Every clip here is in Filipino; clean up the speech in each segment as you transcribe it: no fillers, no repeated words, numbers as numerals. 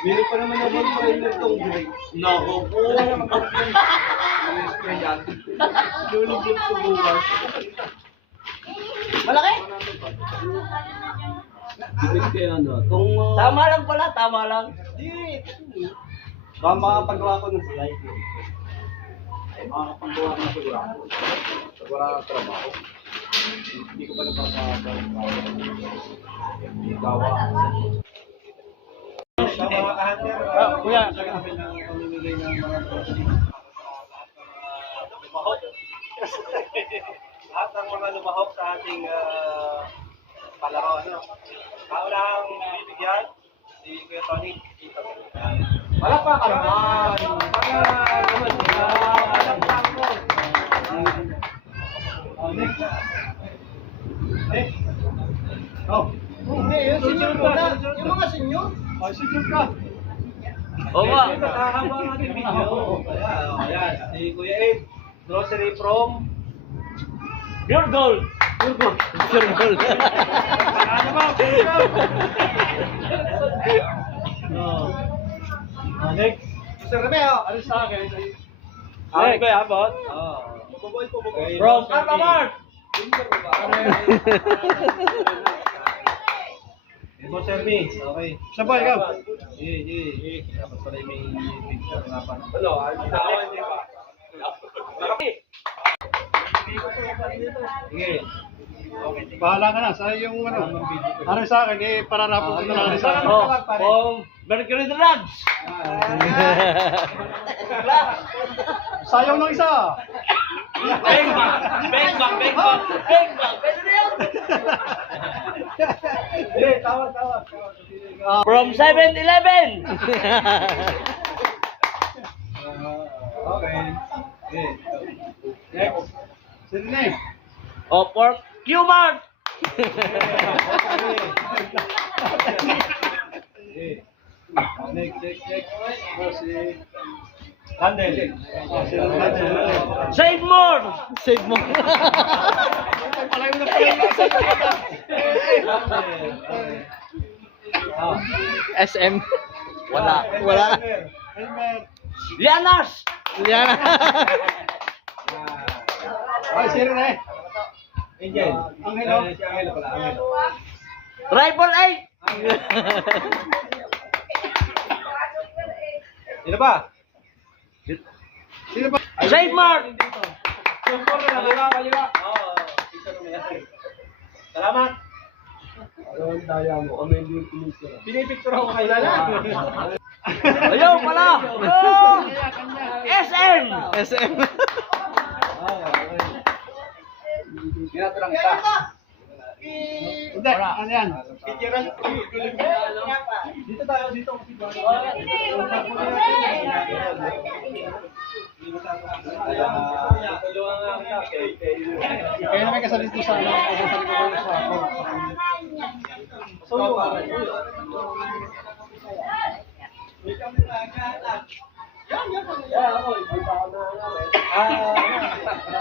Meron pa naman naman trainer tong grade. Nako po. Lulubog ko bukas. Malaki? Dipis kaya ano. Kung Tama lang pala, tama lang. baka makapagawa ko ng slide. Ay, makakapagawa ko ng sigurado. Pag wala kang trabaho. Hindi ko pa napapagawa. Gawa. Sa mga kahater, kuya, sa kami ng pamimigay ng mga grocery. Lumahok. Lahat ng mga lumahok sa ating palaro. Kaunang bibigyan, si Kuya Tony. Palakpak ka naman! Palakpak mo! Next. Next. Oh. Hindi, yun, senior ko na. Yung mga senior? Oh, senior ka. Oo nga. Nakahaba ang ating video. Ayan, si Kuya Abe. Grocery from... Pure gold. Pure Gold. Pure gold. Ano ba? Pure Gold. Next. Mr. Romeo, ano sa akin? Ano ba yan, boss? From Alphamart. Boss Sermi, okay. Sabay ka. Dapat pala may picture nga pa. Ano, hindi pa. Sige. Bahala ka na. Sa yung ano. Ano sa akin, eh, pararapon ko na lang sa akin. Oh, from Mercury Drugs. Sayaw ng isa. Bang bang, bang bang, bang bang, bang bang. Pwede na yun. Tawa. From 7-Eleven. Okay. Next. Sino na eh? O, for Q-Mart. Next. Oh, si... Landel. Save more. Save mo. Palayo na pala yung isa. SM. Wala. Helmet. Lianas. Yan. Ay, sino na eh? Angel. Angelo. Si Angelo pala. Angelo. Rifle 8. Sino ba? Sino ba? Save more. Salamat. Pinipicture ako kayo Ayaw pala. Oh! SM. SM. Tinatrang ka. Hindi, ano yan? Dito tayo, dito. Kaya naman kasali dito sa ano, kasali ko sa ako.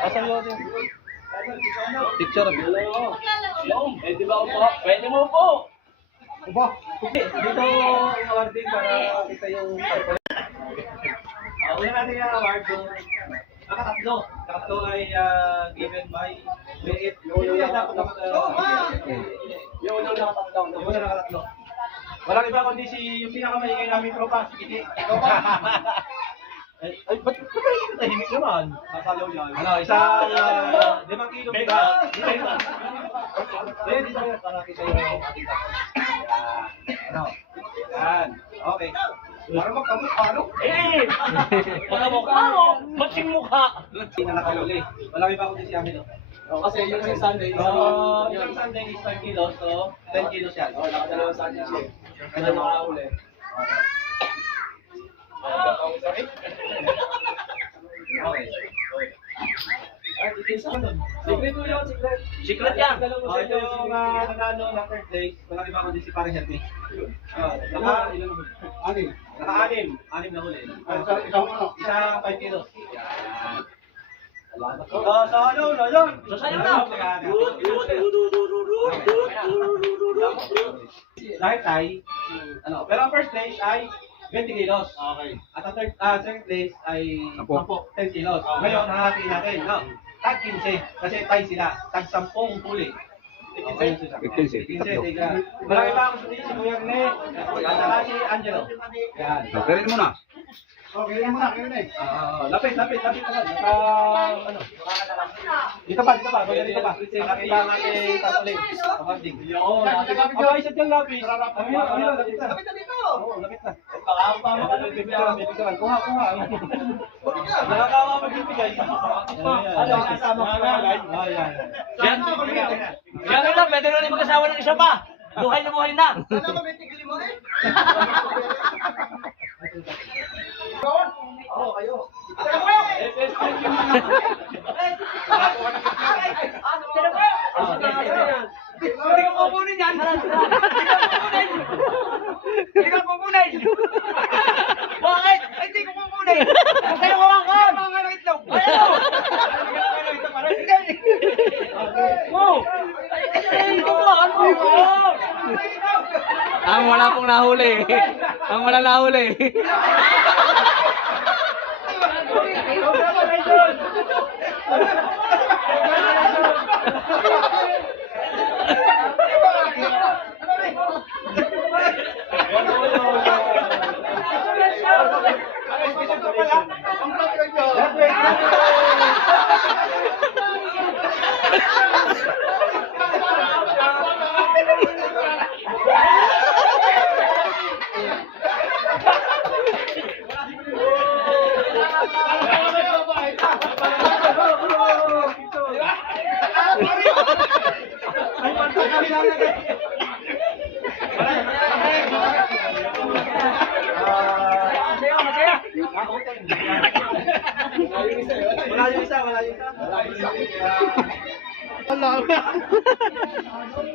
Asan mo din? Picture. Eh, di ba po? Pwede mo po. Oba. Dito award din para kita yung una natin yung award yung nakatatlo ay given by Liit. Yung una dapat yung una nakatatlo. Walang iba kundi yung pinakamaingay namin tropa, si Kiti. Ay, ba't tahimik naman? Nasalaw yan. Ano, isang 5 kilo bigas. Dito tayo para kita yung ating ano? Yan. Okay. Para magkamukha, no? Eh! Mga mukha mo. Matsing mukha. Hindi na nakaluli. Walang iba kundi si Amin. Kasi yung sa Sunday, Yung Sunday is 5 kilos, so 10 kilos yan. Oh, nakadalawa sa akin siya. Kaya makakuli. Okay. Secret mo yun, secret. Secret yan. Ito yung nanalo na third place. Walang iba kundi si Paring Hermes. Naka-anim na huli. Isa 5 kilos. Yan. Sa ano na yan? So, sa'yo na. Dahil tayo, ano, pero ang first place ay 20 kilos. Okay. At ang second place ay 10 kilos. Okay. Ngayon, hahatiin natin. No? Tag 15. Kasi tie sila. Tag 10 huli. 15. Malaki pa ako si Kuya Rene. At saka si Angelo. Yan. Pero mo na. Okay, yun muna, yun eh. Lapit naman. Ano? Dito pa. Dito pa. Nakakita natin tatuloy. Kapanding. Oo, Aba, isa't yung lapis. Lapit na. Oo, lapit na. Baka ako pa bibigyan. Kuha. Nakakawa magbibigay. Ano, kasama ko na. Ayan. Yan na lang, pwede na rin mag-asawa ng isa pa. Buhay na. Oo, kayo. Hindi ka kukunin yan. Hindi ka kukunin. Bakit? Ay, hindi ko kukunin. Huwag kayo kawakan. Mga ng itlog. Ano? Wow. Ay, kumakan mo. Ang wala pong nahuli. Ang wala nahuli. Wala yung isa. Wala.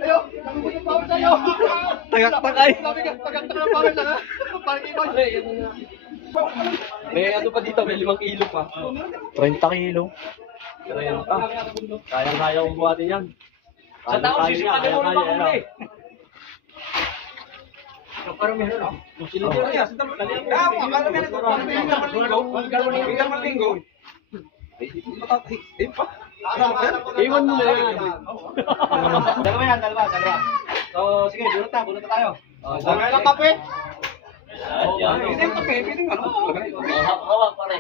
Ayo, pawis sa'yo. Tagaktak ay. Tagaktak na pawis ha. Parang ikaw. May ano pa dito, may 5 kilo pa. 30 kilo. Kayang-kaya kong buhatin yan. Sa tao, sisipagin mo naman kung Iwan mo na yan. Dalawa. So, sige, bunot na tayo. Okay lang kape. Hawak pare.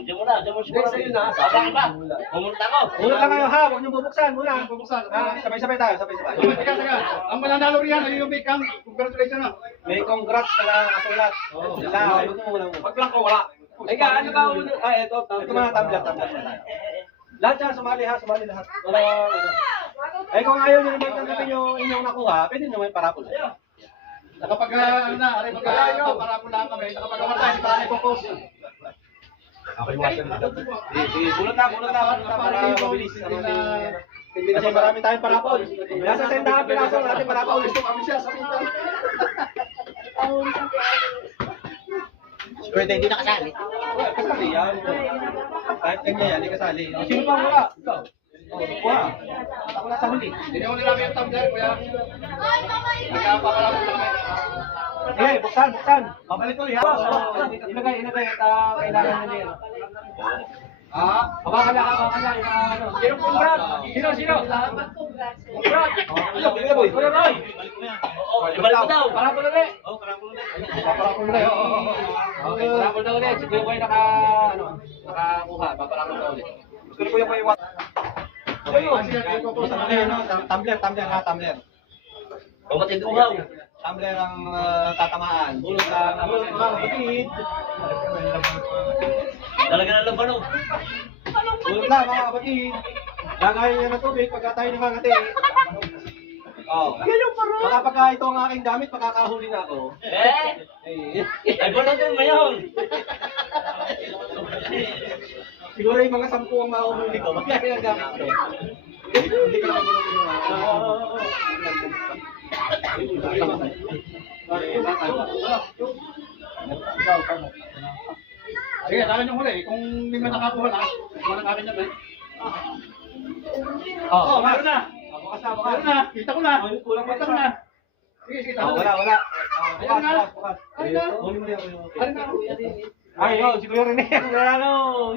Diyan mo na siguro. Sabang ba? Pumunta ko. Bunot lang kayo ha, huwag niyo bubuksan muna. Sabay-sabay tayo. Teka. Ang mananalo riyan ay yung Bikang. Congratulations na. May congrats na nakasulat. Huwag mo muna. Pag lang ko, wala. Eka, ano ba ulo? Ah, eto. Ito mga tablet tayo. Lahat yan, sumali lahat. Wala, Eh kung ayaw nyo naman tanggapin yung inyong nakuha, pwede nyo may parapol. Nakapag parapula kami. Nakapag tayo, para i-focus. Bunot na para mabilis. Kasi marami tayong parapol. Nasa sendahan piraso natin parapol. Kami siya sa pintan. Pwede hindi nakasali. Kasali yan. Kahit kanya yan, hindi kasali. Sino pa wala? Ikaw. Kuha. Ako na sa huli. Hindi mo nilami yung tumbler, kuya. Nagkapaparapula kami. Sige, buksan. Babalik ko ha. Ilagay at kailangan nyo yan. Hawakan lang. Sino congrats? Sino? Kuya Roy. Ibalik mo daw. Parapol ulit. Paparapula na yun. Okay, parapol daw ulit. Siguro ko yung nakakuha. Paparapol daw ulit. Gusto ko yung iwan. Tumbler. Kumatid uhaw. Tumbler ang tatamaan. Bulot lang mga kapatid. Talaga na lang ba no? Bulot lang mga kapatid. Lagayin niya ng tubig pagka tayo namangati. Baka pagka ito ang aking gamit, pagkakahuli na ako. Ay bunutin mo yun. Siguro yung mga 10 ang mahuhuli ko. Magkaya ang gamit ko. Hindi ko naman bunutin yung Sige, sa akin yung huli. Kung hindi man nakakuha na, walang akin yan eh. Meron na. Meron na, kita ko na. Kulang pa Kita ko na. Sige, kita ko. Wala. Bukas. Ay, yun, si Kuya Rene. Ano?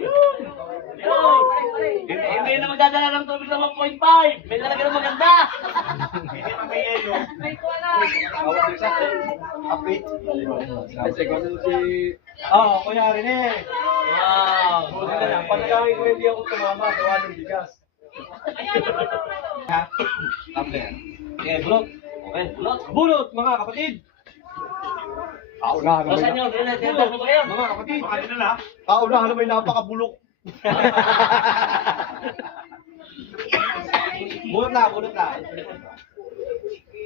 Hindi na magdadala ng tubig sa 1.5. May lalagyan ng maganda. Hindi pa may yelo. Kasi ganun si... Oo, Kuya Rene. Wow. Buti na lang. Pagkakain ko hindi ako tumama, gawa ng bigas. Ha? Tapos. Okay, bulot. Okay, bulot. Bulot, mga kapatid. Kaunahan Saan nyo? Tinatawag mo ba kayo? Mga kapatid. Kanina na. Kaunahan na may napakabulok. Bulot na, bulot na.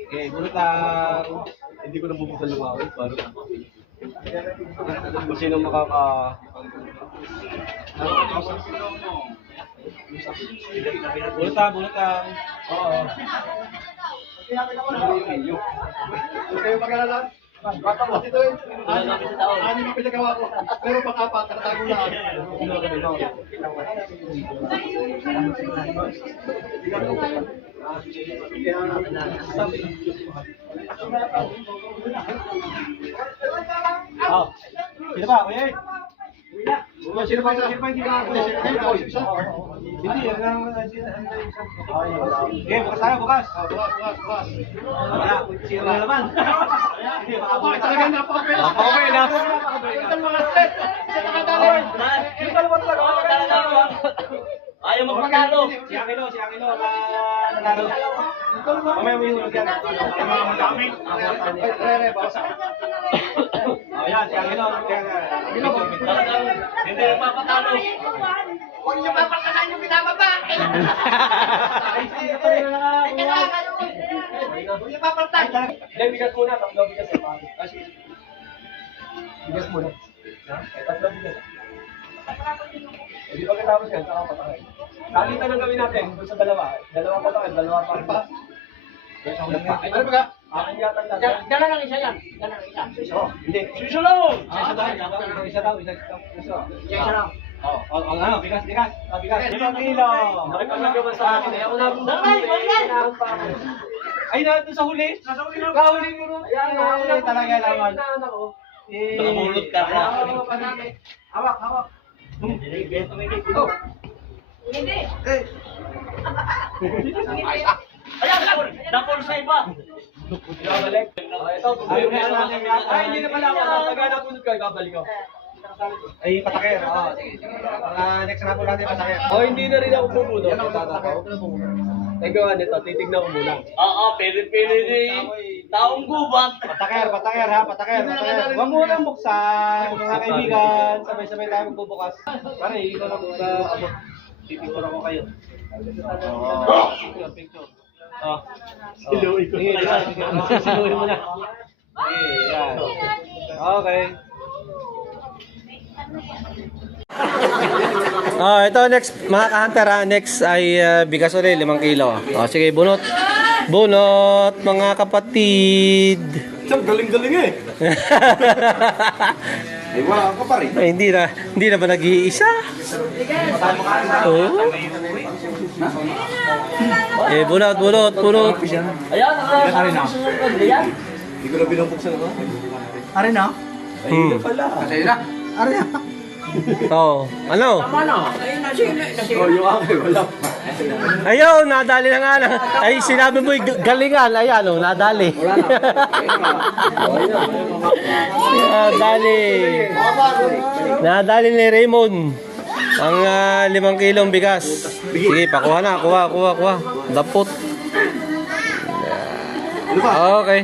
Okay, bulot lang. Hindi ko nabubuksan ng awit. Kung sino makaka... Bulot lang, bulot lang. Oo. Huwag kayo mag-alala. Bata mo, dito yun. Ano yung pinagawa ko? Pero pang-apat, nakatago lang. Oh. Sino ba, Kuya? Sino ba hindi na ako? Hindi, yan lang. Okay, bukas tayo, bukas. Bukas. Wala, sino na naman? Bakit talaga napaka-pera? Okay na. Itong mga set. Isa nakatalo. Yung dalawa talaga. Ayaw magpatalo. Si Aquino nanalo. Mamaya mo yung hulog yan. Rere, basa. Ayan, si Aquino. Talagang hindi magpapatalo. Huwag niyo papatakan yung binababa. Huwag niyo papatakan. Hindi, bigas muna. Tatlo bigas sa pangit. Bigas muna. Tatlo bigas. Hindi pa katapos yan, saka patangay. Kalitan ang gawin natin kung sa dalawa. Dalawa patangay, dalawa pa. Ano ba ka? Akin yata ang lahat. Dala lang isa yan. Dala lang isa. Oh, hindi. Susunod! Isa daw. Isa lang. Ang ano, bigas. Bigas. 5 kilo. Nakipagagawa sa akin. Ako na. Kailangan pa ako. Ay, nandun sa huli. Kahuli mo rin. Ay, talaga naman. Namulot ka na. Hawak. Ayan, napol sa iba. Ibabalik. Ito, Ayaw na natin yan. Ay, hindi na pala ako. Pag napunod ka, ibabalik ako. Ay, patakir. Oo, sige. Next na po natin patakir. Oh, hindi na rin ako pupunod. Nagawa nito, titignan ko muna. Oo, pili-pili ni taong gubat. Patakir ha, patakir. Huwag mo lang buksan, mga kaibigan. Sabay-sabay tayo magbubukas. Pare, ikaw lang sa abot. Pipicture ako kayo. Picture. Siluin ko. Siluin mo na. Yan. Okay. Ito next mga ka-hunter ha. Next ay bigas ulit 5 kilo. Sige, bunot mga kapatid. Galing-galing eh. Ay, wala ka pa rin. Ay, hindi na ba nag-iisa? Oh. Bunot. Ayan, ayan. Hindi ko na binubuksan ako. Oh, ano? Oh, yung akin, wala. Ayaw, nadali na nga na. Ay, sinabi mo galingan. Ayan, oh, nadali. Nadali ni Raymond. Ang 5 kilong bigas. Sige, pakuha na. Kuha. Dapot. Okay.